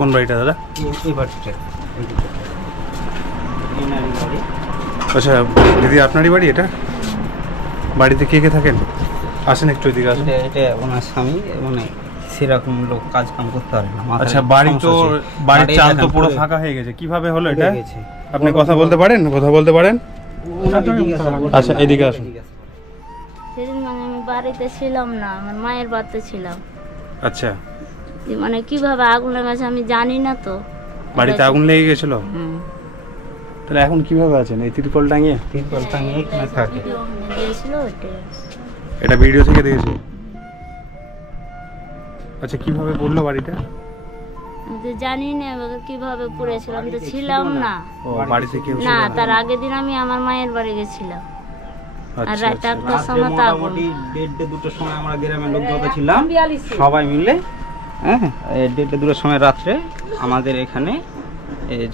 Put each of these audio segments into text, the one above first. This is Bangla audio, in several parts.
কোন বাড়িটা দাদা? এই বাড়িটা। আচ্ছা দিদি, আপনারই বাড়ি এটা? বাড়িতে কে কে থাকেন? আসেন একটু এদিকে আসেন। এটা ওনার স্বামী, মানে সেরকম লোক কাজ কাম করতে পারে না। আচ্ছা, বাড়ির চাল তো পুরো ফাঁকা হয়ে গেছে, কিভাবে হলো এটা? আপনি কথা বলতে পারেন? কথা বলতে পারেন? আচ্ছা এদিকে আসুন। সেদিন মানে আমি বাড়িতে ছিলাম না, আমার মায়ের বাড়িতে ছিলাম। আচ্ছা, মানে কিভাবে আগুন লেগেছে আমি জানি না তো। বাড়িতে আগুন লেগে গেছিল? তাহলে এখন কিভাবে আছেন? এই তিরপল টাঙিয়ে? তিরপল টাঙিয়ে এখানে থাকে। দিয়েছিল ওটা। এটা ভিডিও থেকে দেখেছি। আচ্ছা, কিভাবে পড়লো বাড়িটা? আমি তো জানি না কিভাবে পড়েছিল, আমি তো ছিলাম না। ও, বাড়িতে কেউ ছিল না, না? তার আগের দিন আমি আমার মায়ের বাড়ি গেছিলাম। আর আচ্ছা রাত আচ্ছা। একটার সময় তো আগুন। মোটামুটি 1:30-2টার সময় আমরা গ্রামের লোক যত ছিলাম সবাই মিলে, হ্যাঁ, 1:30-2টার সময় রাত্রে আমাদের এখানে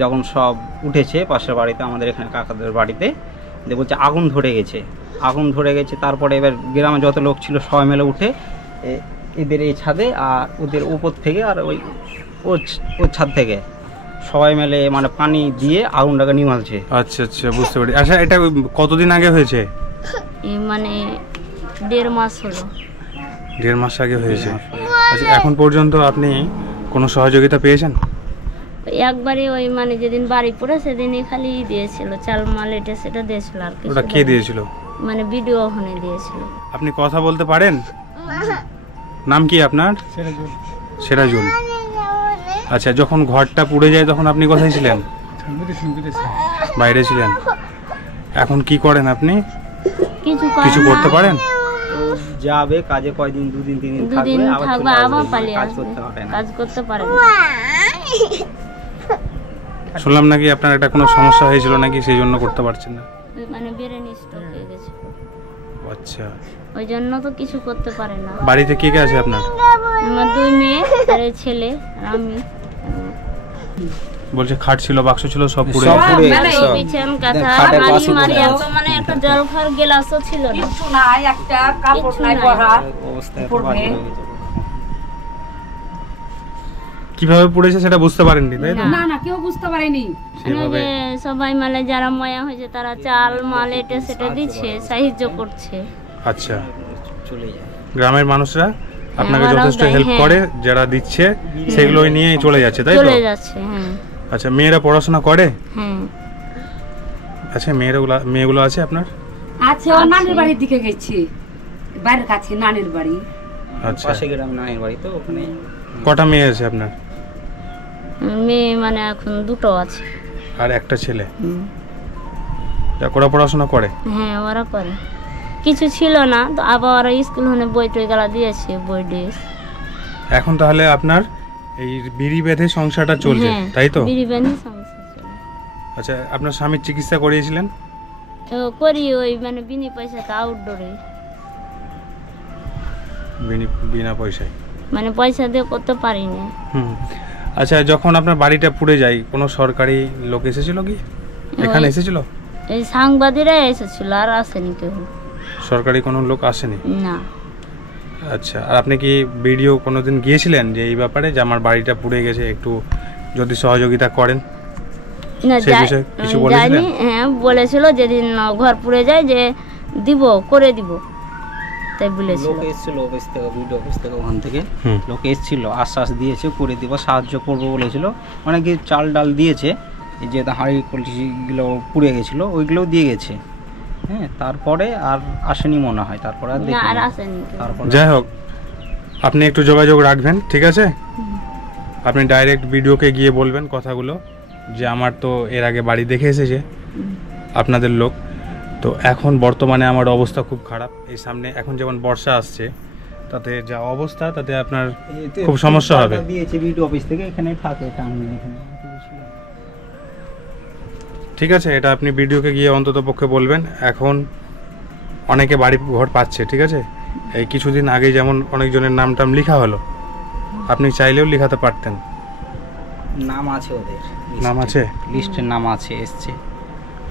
যখন সব উঠেছে পাশের বাড়িতে, আমাদের এখানে কাকাদের বাড়িতে, যে বলছে আগুন ধরে গেছে, আগুন ধরে গেছে। তারপরে এবার গ্রামে যত লোক ছিল সবাই মিলে উঠে এদের এই ছাদে আর ওদের উপর থেকে আর ওর ছাদ থেকে সবাই মিলে মানে পানি দিয়ে আগুনটাকে নিভালছে। আচ্ছা আচ্ছা, বুঝতে পারি। আচ্ছা, এটা কতদিন আগে হয়েছে? এই মানে 1.5 মাস হলো। 1.5 মাস আগে হয়েছে। আচ্ছা, এখন পর্যন্ত আপনি কোনো সহযোগিতা পেয়েছেন? একবারই ওই মানে যেদিন বাড়ি পড়ে সেদিনই খালি দিয়েছিল, চাল মাল এটা সেটা দিয়েছিল। আর ওটা কে দিয়েছিল? মানে ভিডিও ওখানে দিয়েছিল। আপনি কথা বলতে পারেন? নাম কি আপনার? সেরাজুল। আচ্ছা, যখন ঘরটা পুড়ে যায় তখন আপনি কোথায় ছিলেন? বাইরে ছিলেন। এখন কি করেন আপনি? কিছু করতে পারেন? যাবে কাজে, কয়দিন 2-3 দিন থাকবে, আবার পালিয়ে কাজ আসবে। করতে পারে না। কাজ করতে পারে না। শুনলাম নাকি আপনার একটা কোনো সমস্যা হয়েছিল নাকি, সেই জন্য করতে পারছেন না? মানে ব্রেন স্ট্রোক হয়ে গেছে। আচ্ছা, ওই জন্য তো কিছু করতে পারে না। বাড়িতে কে কে আছে আপনার? আমার 2 মেয়ে আর ছেলে আর আমি। বলছে খাট ছিল, বাক্স ছিল, সব পুড়ে সব পুড়ে মানে গেছে। বিছান কাঁথা খাটের হাড়ি পাশে মারি, পড়ে এত মানে একটা জল খাওয়ার গ্লাসও ছিল না। কিছু নাই, একটা কাপড় নাই পরা। অবস্থা এত বাজে হয়ে গেছে। কিভাবে পুড়েছে সেটা বুঝতে পারেননি, তাই তো? না না, কেউ বুঝতে পারেনি। সেভাবে যে সবাই মানে যারা ময়া হয়েছে তারা চাল মাল এটা সেটা দিচ্ছে, সাহায্য করছে। আচ্ছা, চলে যায়। গ্রামের মানুষরা আপনাকে ওরাও যথেষ্ট দেয়, হেল্প হ্যাঁ। করে, যারা দিচ্ছে সেগুলোই নিয়ে চলে যাচ্ছে, তাই তো? চলে যাচ্ছে, হ্যাঁ আচ্ছা, মেয়েরা পড়াশোনা করে? হ্যাঁ। আচ্ছা, মেয়েগুলো আছে আপনার? আছে, ও নানির বাড়ির দিকে গেছে, বাড়ির কাছে নানির বাড়ি। আচ্ছা, পাশে গ্রামে নানির বাড়ি, তো ওখানে। কটা মেয়ে আছে আপনার? মেয়ে মানে এখন 2টো আছে। আর একটা ছেলে? ওরা পড়াশোনা করে? হ্যাঁ, ওরা করে। কিছু ছিল না তো আবার ওরা স্কুল হনে বই টই গেলা দিয়েছে, বই ড্রেস। এখন তাহলে আপনার এই বিড়ি বেঁধে সংসারটা চলছে, হ্যাঁ, তাই তো? বিড়ি বেঁধে সংসার চলে। আচ্ছা, আপনার স্বামীর চিকিৎসা করিয়েছিলেন? তো করি ওই মানে বিনি পয়সাতে আউটডোরে, বিনা পয়সায়, মানে পয়সা দিয়ে করতে পারি না। আচ্ছা, যখন আপনার বাড়িটা পুড়ে যায় কোনো সরকারি লোক এসেছিল কি এখানে? এসেছিল? এই সাংবাদিকরা এসেছিল, আর আসেনি কেউ। সরকারি কোনো লোক আসেনি? না। আচ্ছা, আর আপনি কি ভিডিও কোনোদিন গিয়েছিলেন যে এই ব্যাপারে, যে আমার বাড়িটা পুড়ে গেছে, একটু যদি সহযোগিতা করেন? না, সেই বিষয়ে কিছু বলেছিলেন? জানি, হ্যাঁ বলেছিল যেদিন ঘর পুড়ে যায় যে দিব, করে দিব, তাই বলেছিল। লোক এসেছিল অফিস থেকে, ভিডিও অফিস থেকে, ওখান থেকে লোক এসেছিল, আশ্বাস দিয়েছে করে দিব, সাহায্য করবো বলেছিল। অনেকে চাল ডাল দিয়েছে, এই যে হাঁড়ি কলসিগুলো পুড়ে গেছিল ওইগুলোও দিয়ে গেছে। হ্যাঁ, তারপরে আর আসেনি মনে হয়, তারপরে আর না, দেখিনি। আর আসেনি কেউ। তারপরে যাই হোক, আপনি একটু যোগাযোগ রাখবেন, ঠিক আছে? আপনি ডাইরেক্ট ভিডিওকে গিয়ে বলবেন কথাগুলো, যে আমার তো এর আগে বাড়ি দেখে এসেছে আপনাদের লোক, তো এখন বর্তমানে আমার অবস্থা খুব খারাপ। এই সামনে এখন যেমন বর্ষা আসছে, তাতে যা অবস্থা, তাতে আপনার খুব সমস্যা হবে। দিয়েছে ভিডিও অফিস থেকে, এখানে থাকে টাঙ্গি এখানে। ঠিক আছে, এটা আপনি ভিডিওকে গিয়ে অন্তত পক্ষে বলবেন। এখন অনেকে বাড়ি ঘর পাচ্ছে, ঠিক আছে? এই কিছুদিন আগে যেমন অনেকজনের নাম টাম লেখা হলো, আপনি চাইলেও লেখাতে পারতেন। নাম আছে ওদের, নাম আছে? লিস্টের নাম আছে, এসছে।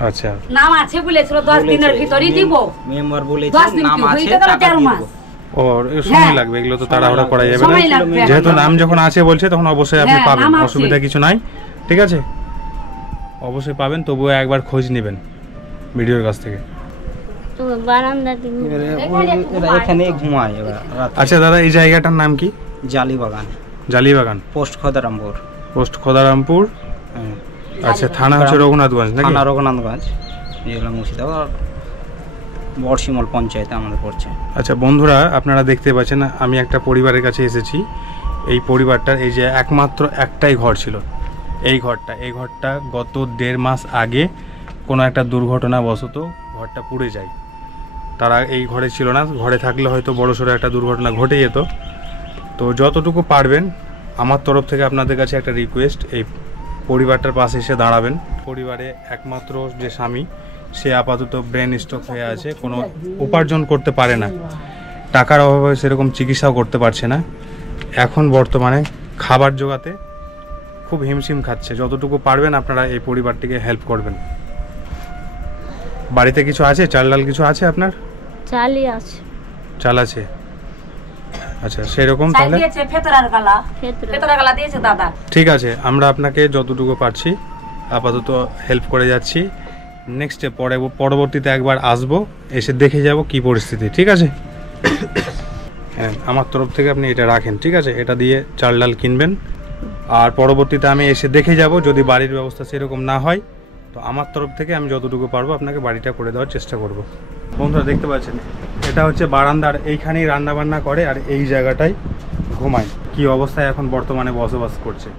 আচ্ছা, নাম আছে বলেছিল 10 দিনের ভিতরই দিব। মেম্বার বলেছে 10 দিন নাম কি আছে, হইতে গেল টাকা 4 দিয়ে মাস। দেব। ও এর সময় হ্যাঁ। লাগবে, এগুলো তো তাড়াহুড়া করা যাবে না। সময় লাগবে। যেহেতু নাম যখন আছে বলছে তখন অবশ্যই আপনি হ্যাঁ, পাবেন, নাম আছে। অসুবিধা কিছু নাই, ঠিক আছে? অবশ্যই পাবেন, তবুও একবার খোঁজ নেবেন ভিডিওর কাছ থেকে। তো বারান্দাতে এরা এখানে ঘুমায় এবার রাতে। আচ্ছা দাদা, এই জায়গাটার নাম কি? জালিবাগান, জালিবাগান, পোস্ট খদারামপুর। পোস্ট খদারামপুর। হ্যাঁ। আচ্ছা, থানা হচ্ছে রঘুনাথগঞ্জ নাকি? থানা রঘুনাথগঞ্জ, জেলা মুর্শিদাবাদ, বড়শিমল পঞ্চায়েতে আমাদের পড়ছে। আচ্ছা বন্ধুরা, আপনারা দেখতে পাচ্ছেন আমি একটা পরিবারের কাছে এসেছি। এই পরিবারটার এই যে একমাত্র একটাই ঘর ছিল, এই ঘরটা গত 1.5 মাস আগে কোনো একটা দুর্ঘটনাবশত ঘরটা পুড়ে যায়। তারা এই ঘরে ছিল না, ঘরে থাকলে হয়তো বড়সড় একটা দুর্ঘটনা ঘটে যেত। তো যতটুকু পারবেন আমার তরফ থেকে আপনাদের কাছে একটা রিকোয়েস্ট, এই পরিবারটার পাশে এসে দাঁড়াবেন। পরিবারে একমাত্র যে স্বামী, সে আপাতত ব্রেন স্ট্রোক হয়ে আছে, কোনো উপার্জন করতে পারে না, টাকার অভাবে সেরকম চিকিৎসাও করতে পারছে না। এখন বর্তমানে খাবার জোগাতে খুব হিমশিম খাচ্ছে। যতটুকু পারবেন আপনারা এই পরিবারটিকে হেল্প করবেন। বাড়িতে কিছু আছে, চাল ডাল কিছু আছে আপনার? চালই আছে, চাল আছে। আচ্ছা সেরকম চাল তাহলে দিয়েছে, ফেতরার গালা, ক্ষেত্রে ফেতরার গালা দিয়েছে দাদা। ঠিক আছে, আমরা আপনাকে যতটুকু পারছি আপাতত হেল্প করে যাচ্ছি। নেক্সটে পরবর্তীতে একবার আসবো, এসে দেখে যাব কি পরিস্থিতি, ঠিক আছে? হ্যাঁ, আমার তরফ থেকে আপনি এটা রাখেন, ঠিক আছে? এটা দিয়ে চাল ডাল কিনবেন, আর পরবর্তীতে আমি এসে দেখে যাব। যদি বাড়ির ব্যবস্থা সেরকম না হয় তো আমার তরফ থেকে আমি যতটুকু পারবো আপনাকে বাড়িটা করে দেওয়ার চেষ্টা করব। বন্ধুরা দেখতে পাচ্ছেন, এটা হচ্ছে বারান্দার, এইখানেই রান্না বান্না করে আর এই জায়গাটায় ঘুমায়। কি অবস্থায় এখন বর্তমানে বসবাস করছে।